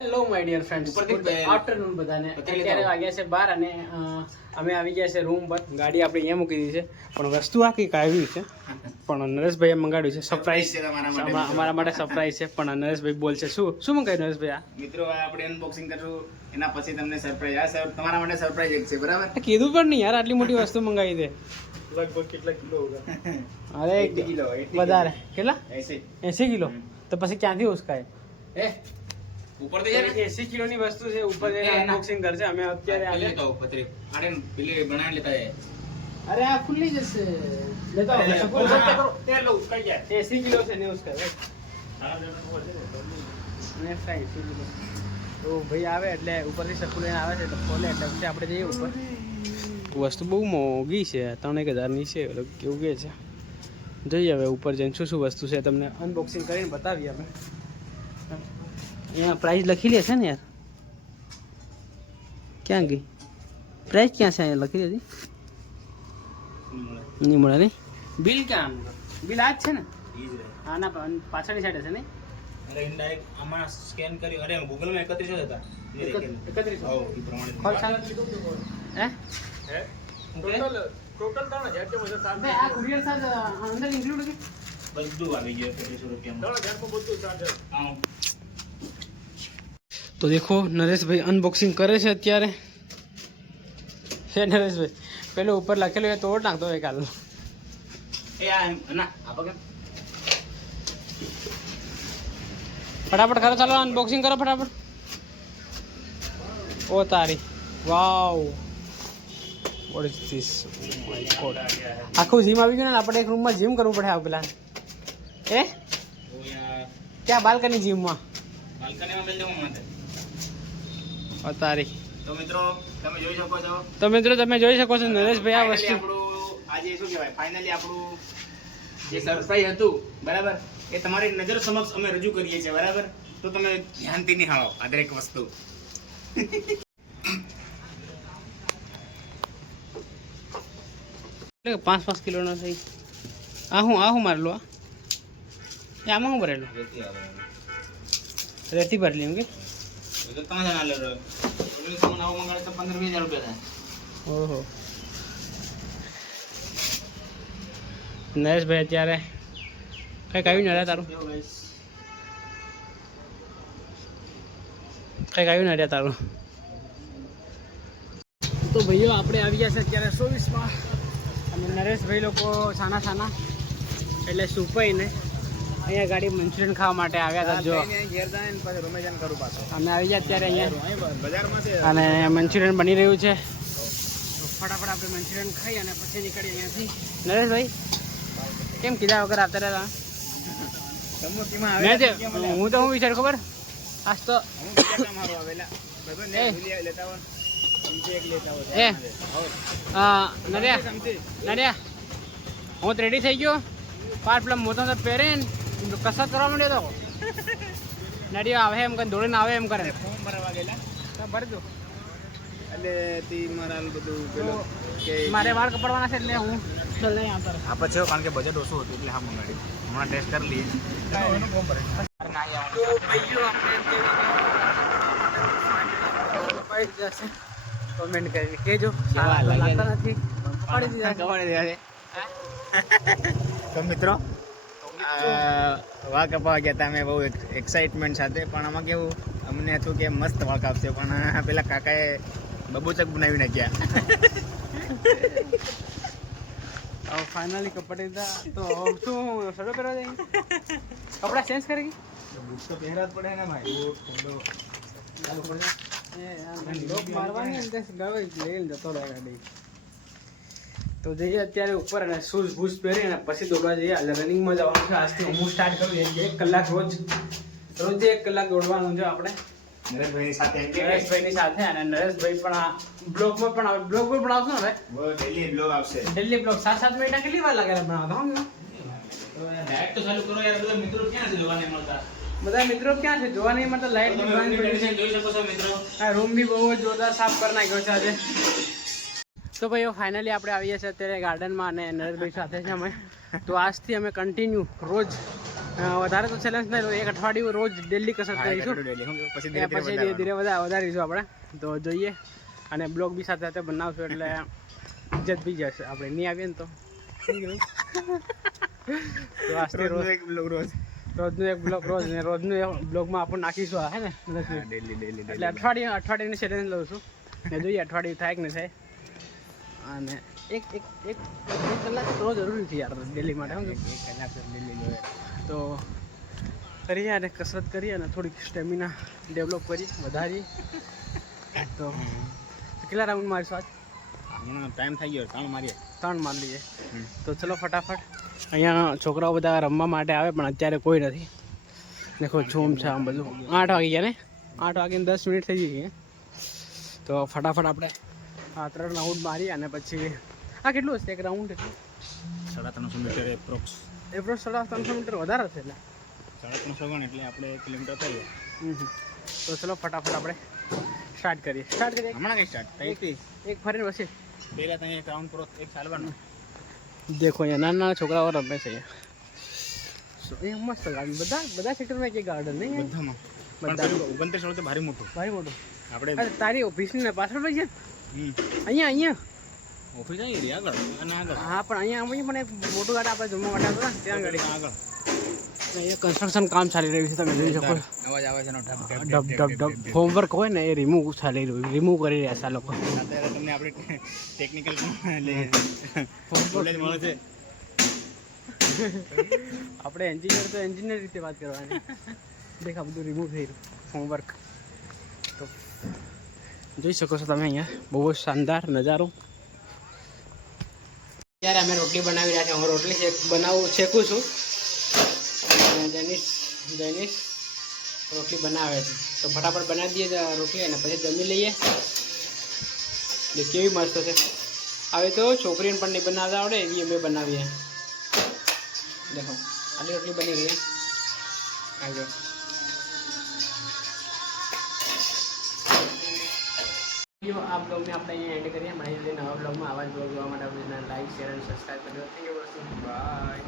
Hello my dear friends, good afternoon બધાને. અત્યારે વાગ્યા છે 12 અને અમે આવી ગયા છે રૂમ પર. ગાડી આપણે અહીંયા મૂકી દીધી છે, પણ વસ્તુ આ કંઈક આવી છે. પણ નરેશભાઈએ મંગાવ્યું છે સરપ્રાઈઝ, અમારા માટે સરપ્રાઈઝ છે. પણ નરેશભાઈ બોલશે શું મંગાવ્યું નરેશભાઈ? આ મિત્રો આપણે અનબોક્સિંગ કરશું, એના પછી તમને સરપ્રાઈઝ. આ તમારા માટે સરપ્રાઈઝ એક છે, બરાબર? કીધું પણ નહીં યાર, આટલી મોટી વસ્તુ મંગાવી દે. લગભગ કેટલા કિલો હોગા? અરે 80 કિલો વધારે. કેટલા? 80 કિલો. તો પછી ક્યાંથી ઉસકાય? ઉપર તો યાર 80 કિલોની વસ્તુ છે. ઉપર અનબોક્સિંગ કરશે. અમે અત્યારે લેતો પતરી આડે પેલી બનાવી લેતા હે. અરે આ ખુલ્લી જશે. લેતો આવો. તેલ લો ઉસકાઈ જાય. 80 કિલો છે ને ઉસકાય. તો ભાઈ આવે એટલે ઉપરથી સકુ લઈને આવે છે તો ખોલે એટલે પછી આપણે જઈએ ઉપર. વસ્તુ બહુ મોંઘી છે, 3,000ની છે કેવું કે છે. જોઈએ હવે ઉપર જઈને શું વસ્તુ છે તમને અનબોક્સિંગ કરીને બતાવીએ અમે. અહીંયા પ્રાઇસ લખેલી હશે ને યાર? ક્યાં ગઈ પ્રાઇસ? ક્યાં છે અહીંયા લખેલી હતી? નહીં મળે નહીં. બિલ ક્યાં? બિલ આ જ છે ને? હા ના, પાછળની સાઈડ હશે નહીં? અરે ઇનડાયરેક્ટ આમાં સ્કેન કર્યું. અરે ગૂગલ માં 31 હતા. 31 હા, એ પ્રમાણે હે ટોટલ 3000 કે બધા બે આ કુરિયર ચાર્જ અંદર ઇન્ક્લુડ છે? બધું આવી ગયું 3100 રૂપિયામાં. 3000 માં બધું ચાર્જ. હા. તો દેખો નરેશભાઈ અનબોક્સિંગ કરે છે અત્યારે. હે નરેશભાઈ, પેલો ઉપર લખેલું એ તોડ નાખતો હોય કાલ. એ આ ના આપો કેમ? ફટાફટ કરો, ચાલો અનબોક્સિંગ કરો ફટાફટ. ઓ તારી, wow, what is this? My God, આખું જીમ આવી ગયું ને. આપણે એક રૂમમાં જીમ કરવું પડે. આ પેલા એ ક્યાં બાલ્કની જીમમાં? બાલ્કનીમાં બેલ દેવું મને. ઓ તારી. તો મિત્રો તમે જોઈ શકો છો. તમે જોઈ શકો છો નરેશભાઈ આ વસ્તુ. આપણું આજે શું કહેવાય, ફાઇનલી આપણું જે સરપ્રાઈઝ હતું, બરાબર, એ તમારી નજર સમક્ષ અમે રજૂ કરીએ છીએ, બરાબર? તો તમે ધ્યાનથી નિહાળો આ દરેક વસ્તુ. 5 કિલોનો થઈ. આ હું મારેલું? આમાં હું ભરેલું? રેતી ભરેલી એમ કે? ઓહો. નરેશભાઈ અત્યારે કંઈક આવ્યું ને તારું? કંઈક આવ્યું ને તારું? તો ભાઈઓ આપણે આવી ગયા છે અત્યારે 24માં. અને નરેશભાઈ લોકો સાના એટલે સુપાઈને અહીંયા ગાડી મંચુરિયન ખાવા માટે આવ્યા હતા. જો અમે આવી ગયા અત્યારે અહીંયા અને મંચુરિયન બની રહ્યું છે. ફટાફટ આપણે મંચુરિયન ખાઈ અને પછી નીકળીએ અહીંયાથી. નરેશભાઈ કેમ કીધા વગર આવતા રહ્યા? હું તો વિચારું ખબર આજ તો નડિયા હું તો રેડી થઈ ગયો. પાર પેલા મોટા તો પહેરે ને કસરત કરવા માંડ્યો તો. નડિયો આવે એમ કરે, દોડીને આવે એમ કરે. ફોર્મ ભરવા ગયેલા ભરી દો. એટલે તી મારા બધું પેલું કે મારે વાળ કપાડવાના છે એટલે હું ચાલ નહીં આવતા. આ પછી કારણ કે બજેટ ઓછું હતું એટલે હા મંગાડી. હમણાં ટેસ્ટ કરી લઈએ. એનું ફોર્મ ભરે. કોમેન્ટ કરી કેજો લાગતા નથી. તો મિત્રો વાળ કપાવા ગયા હતા અમે બહુ એક્સાઇટમેન્ટ સાથે. પણ આમાં કેવું, અમને હતું કે મસ્ત વાળ કાપશે, પણ પેલા કાકાએ બબૂચક બનાવી નાખ્યા. હવે ફાઇનલી કપડા દીધા તો શું સડો પહેરવા જાય? કપડા ચેન્જ કરી બૂટ તો પહેરવા જ પડે ને ભાઈ. તો જઈએ અત્યારે ઉપર અને શૂઝ બૂઝ પહેરી અને પછી દોડવા જઈએ. રનિંગમાં જવાનું છે આજથી. હું સ્ટાર્ટ કરું 1 કલાક રોજ 1 કલાક દોડવાનું છે આપણે નરેશભાઈની સાથે. અને નરેશભાઈ પણ આ બ્લોગમાં પણ આવે. બ્લોગ પણ આવશે ને હવે? ડેલી બ્લોગ આવશે. ડેલી બ્લોગ 7 મિનિટ કેટલી વાર લાગે બનાવતા? ડાયરેક્ટ તો ચાલુ કરો યાર. બધા મિત્રો ક્યાં છે જોવા નહીં મળતા? બધા મિત્રો ક્યાં છે જોવા નહીં મળતા? લાઈટ જોઈ શકો છો મિત્રો. આ રૂમ બી બહુ જોરદાર સાફ કરી નાખ્યો છે આજે. તો ભાઈઓ ફાઇનલી આપણે આવીએ છીએ અત્યારે ગાર્ડનમાં અને નરેશભાઈ સાથે છે અમે. તો આજથી અમે કન્ટિન્યુ રોજ વધારે તો ચેલેન્જ નહીં, એક અઠવાડિયું રોજ ડેલી કસરત કરીશું, પછી પછી ધીરે વધારીશું આપણે. તો જોઈએ, અને બ્લોગ બી સાથે સાથે બનાવશું એટલે ઇજ્જત બી જશે. આપણે નહીં આવીએ ને તો આજથી રોજનું એક બ્લોગ રોજનું બ્લોગમાં આપણે નાખીશું. હે ને એટલે અઠવાડિયાની ચેલેન્જ લઉં છું ને જોઈએ અઠવાડિયું થાય કે નહીં થાય. અને એક કલાક તો જરૂરી છે યાર ડેલી માટે. તો કરીએ અને કસરત કરીએ અને થોડીક સ્ટેમિના ડેવલપ કરી વધારીએ. તો કેટલા રાઉન્ડ મારીશું આજ? હમણાં ટાઈમ થઈ ગયો, 3 મારીએ. 3 મારી લઈએ. તો ચલો ફટાફટ. અહીંયા છોકરાઓ બધા રમવા માટે આવે પણ અત્યારે કોઈ નથી. દેખો છૂમ છે આમ બધું. 8 વાગી ગયા ને, 8 વાગીને 10 મિનિટ થઈ ગઈ. તો ફટાફટ આપણે 3 રાઉન્ડ મારી અને પછી આ કેટલું હશે એક રાઉન્ડ? એટલું 350 મીટર એપ્રોક્સ 350 મીટર વધારે છે એટલે 350 ગણ એટલે આપણે 1 કિલોમીટર થઈએ. તો ચલો ફટાફટ આપણે સ્ટાર્ટ કરીએ. હમણાં કઈ સ્ટાર્ટ એક ફરીને પછી પહેલા ત્યાં એક રાઉન્ડ પૂરો એક ચાલવાનો. દેખો અહીંયા નાના છોકરાઓ રમે છે. અહીંયા મસ્ત ગાર્ડન, બધા સેક્ટરમાં એક ગાર્ડન નહીં બધામાં. બધા 29 તો ભારે મોટું આપણે અરે તારી ઓફિસની પાછળ પડી છે અહીંયા ઓફિસ આવી રહી આગળ અને આગળ. હા પણ અહીંયા પણ એક મોટું ગાર્ડન આપણે જમવા માટે હતું ને ત્યાં આગળ અહીંયા કન્સ્ટ્રક્શન કામ ચાલી રહ્યું છે. તમે જોઈ શકો અવાજ આવે છે ઢબ. હોમવર્ક હોય ને એ રિમૂવ કરી રહ્યા છે આ લોકો. અત્યારે તમને આપણે ટેકનિકલ નોલેજ મળે છે. આપણે એન્જિનિયર તો એન્જિનિયર રીતે વાત કરવાની. દેખ આ બધું રિમૂવ થઈ રહ્યું હોમવર્ક. તો જોઈ શકો છો તમે અહીંયા બહુ જ શાનદાર નજારો. અત્યારે અમે રોટલી બનાવી રહ્યા છીએ. હું રોટલી શેકું છું અને જૈનિશ રોટલી બનાવે છે. તો ફટાફટ બનાવી દઈએ રોટલી અને પછી જમી લઈએ. કેવી મસ્ત છે. હવે તો છોકરીને પણ નહીં બનાવતા આવડે એવી અમે બનાવીએ. દેખો આટલી રોટલી બની ગઈ. આવજો. આ બ્લોગને આપણે અહીંયા એન્ડ કરીએ. મળીએ નવા બ્લોગમાં. આવા જ બ્લોગ જોવા માટે આપણે લાઈક શેર અને સબસ્ક્રાઈબ કરજો. Thank you. બાય.